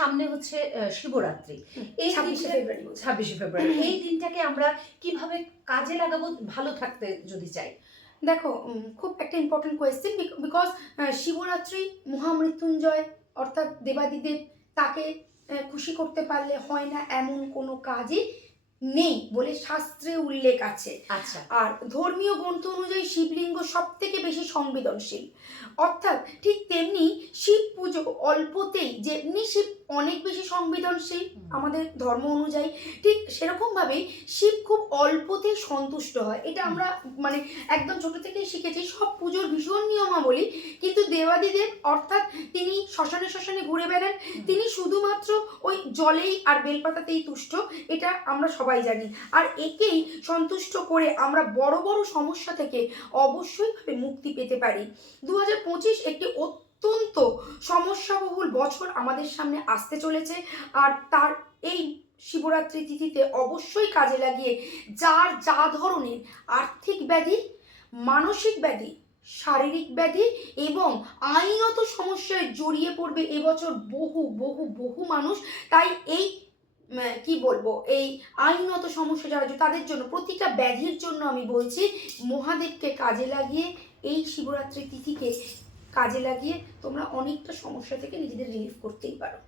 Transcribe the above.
সামনে হচ্ছে শিবরাত্রি, এই 26শে ফেব্রুয়ারি এই দিনটাকে আমরা কিভাবে কাজে লাগাবো ভালো থাকতে যদি চাই? দেখো, খুব একটা important question, because Shivratri Mahamrityunjaya অর্থাৎ দেবাদিদেব, তাকে খুশি করতে পারলে হয় না এমন কোনো কাজই নেই বলে শাস্ত্রে উল্লেখ আছে। আচ্ছা, আর ধর্মীয় গ্রন্থ অনুযায়ী শিবলিঙ্গ সব থেকে বেশি সংবেদনশীল, অর্থাৎ ঠিক তেমনি শিব পুজো অল্পতেই, যেমনি শিব অনেক বেশি সংবেদনশীল আমাদের ধর্ম অনুযায়ী, ঠিক সেরকমভাবেই শিব খুব অল্পতেই সন্তুষ্ট হয়। এটা আমরা মানে একদম ছোট থেকেই শিখেছি। সব পুজোর ভীষণ নিয়মাবলী, কিন্তু দেবাদিদেব অর্থাৎ তিনি শ্মশানে শ্মশানে ঘুরে বেড়ান, তিনি শুধুমাত্র ওই জলেই আর বেলপাতাতেই তুষ্ট, এটা আমরা সবাই জানি। আর একেই সন্তুষ্ট করে আমরা বড় বড় সমস্যা থেকে অবশ্যই মুক্তি পেতে পারি। 2025 একটি অত্যন্ত সমস্যাবহুল বছর আমাদের সামনে আসতে চলেছে, আর তার এই শিবরাত্রি তিথিতে অবশ্যই কাজে লাগিয়ে যার যা ধরনের আর্থিক ব্যাধি, মানসিক ব্যাধি, শারীরিক ব্যাধি এবং আইনত সমস্যায় জড়িয়ে পড়বে এবছর বহু বহু বহু মানুষ। তাই এই কি বলবো, এই আইনত সমস্যা যারা তাদের জন্য, প্রতিটা ব্যাধির জন্য আমি বলছি, মহাদেবকে কাজে লাগিয়ে, এই শিবরাত্রি তিথিকে কাজে লাগিয়ে তোমরা অনেকটা সমস্যা থেকে নিজেদের রিলিফ করতেই পারো।